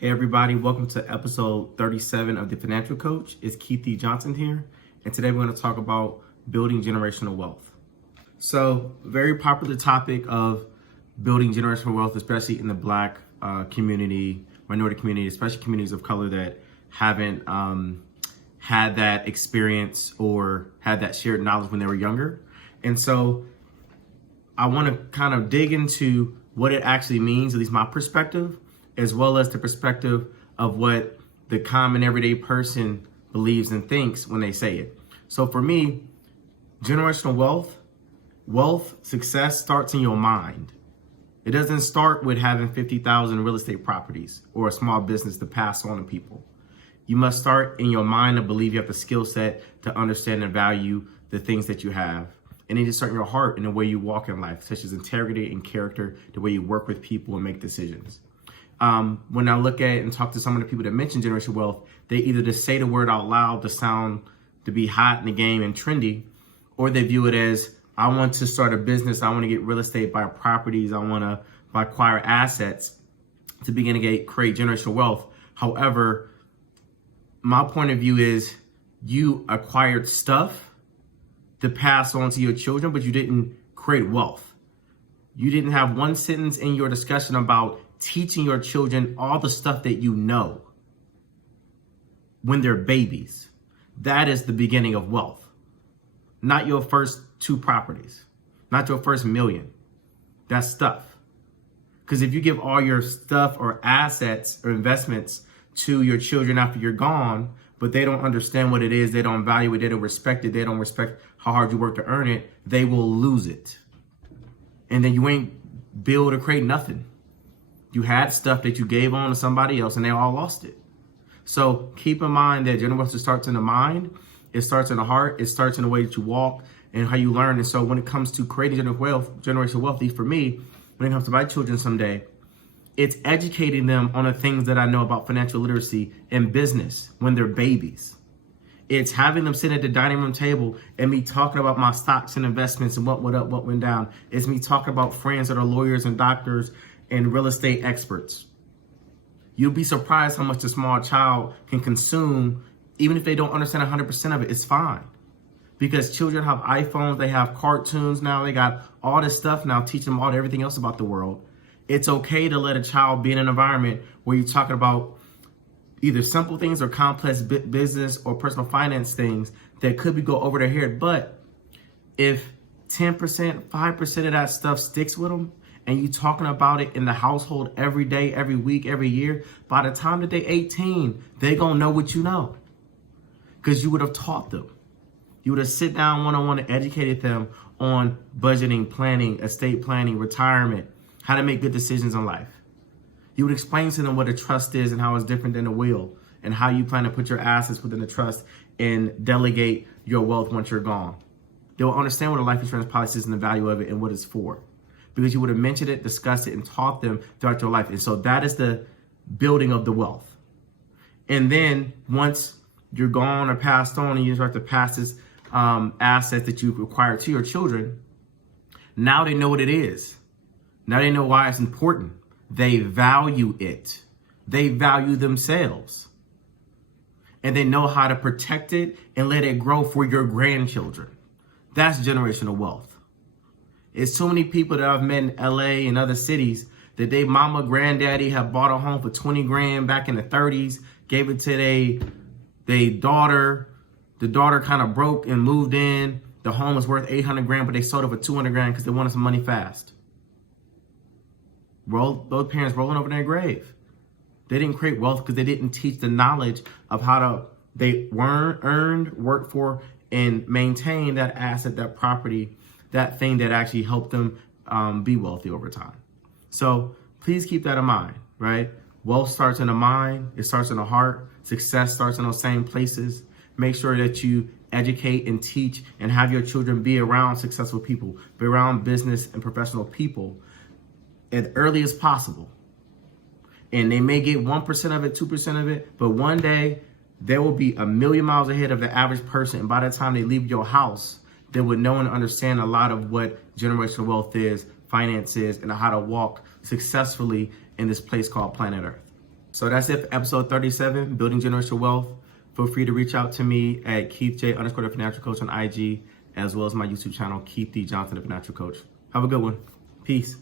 Hey everybody, welcome to episode 37 of The Financial Coach. It's Keith D. Johnson here, and today we're going to talk about building generational wealth. So, very popular topic of building generational wealth, especially in the Black community, minority community, especially communities of color that haven't had that experience or had that shared knowledge when they were younger. And so, I want to kind of dig into what it actually means, at least my perspective, as well as the perspective of what the common everyday person believes and thinks when they say it. So for me, generational wealth, success starts in your mind. It doesn't start with having 50,000 real estate properties or a small business to pass on to people. You must start in your mind to believe you have the skill set to understand and value the things that you have. And it needs to start in your heart in the way you walk in life, such as integrity and character, the way you work with people and make decisions. When I look at and talk to some of the people that mention generational wealth, they either just say the word out loud to sound to be hot in the game and trendy, or they view it as, I want to start a business, I want to get real estate, buy properties, I want to acquire assets to begin to create generational wealth. However, my point of view is you acquired stuff to pass on to your children, but you didn't create wealth. You didn't have one sentence in your discussion about teaching your children all the stuff that you know when they're babies. That is the beginning of wealth. Not your first 2 properties, not your first million. That's stuff. Because if you give all your stuff or assets or investments to your children after you're gone, but they don't understand what it is, they don't value it, they don't respect it, they don't respect how hard you work to earn it, they will lose it. And then you ain't build or create nothing. You had stuff that you gave on to somebody else and they all lost it. So keep in mind that generational wealth starts in the mind, it starts in the heart, it starts in the way that you walk and how you learn. And so when it comes to creating generational wealth, at least for me, when it comes to my children someday, it's educating them on the things that I know about financial literacy and business when they're babies. It's having them sit at the dining room table and me talking about my stocks and investments and what went up, what went down. It's me talking about friends that are lawyers and doctors and real estate experts. You'll be surprised how much a small child can consume, even if they don't understand 100% of it. It's fine. Because children have iPhones, they have cartoons now, they got all this stuff now, teaching them everything else about the world. It's okay to let a child be in an environment where you're talking about either simple things or complex business or personal finance things that could go over their head. But if 10%, 5% of that stuff sticks with them, and you talking about it in the household every day, every week, every year, by the time that they're 18, they gonna know what you know. Because you would have taught them. You would have sit down one-on-one and educated them on budgeting, planning, estate planning, retirement, how to make good decisions in life. You would explain to them what a trust is and how it's different than a will, and how you plan to put your assets within the trust and delegate your wealth once you're gone. They will understand what a life insurance policy is and the value of it and what it's for. Because you would have mentioned it, discussed it, and taught them throughout your life. And so that is the building of the wealth. And then once you're gone or passed on and you start to pass this asset that you acquired to your children, now they know what it is. Now they know why it's important. They value it. They value themselves. And they know how to protect it and let it grow for your grandchildren. That's generational wealth. It's too many people that I've met in LA and other cities that they mama, granddaddy have bought a home for 20 grand back in the 30s, gave it to they daughter. The daughter kind of broke and moved in. The home was worth 800 grand, but they sold it for 200 grand because they wanted some money fast. Those parents rolling over their grave. They didn't create wealth because they didn't teach the knowledge of how they earned, worked for, and maintain that asset, that property, that thing that actually helped them be wealthy over time. So please keep that in mind, right? Wealth starts in the mind, it starts in the heart. Success starts in those same places. Make sure that you educate and teach and have your children be around successful people, be around business and professional people as early as possible. And they may get 1% of it, 2% of it, but one day they will be a million miles ahead of the average person. And by the time they leave your house, they would know and understand a lot of what generational wealth is, finance is, and how to walk successfully in this place called planet Earth. So that's it for episode 37, Building Generational Wealth. Feel free to reach out to me at KeithJ_ the Financial Coach on IG, as well as my YouTube channel, Keith D. Johnson, the Financial Coach. Have a good one. Peace.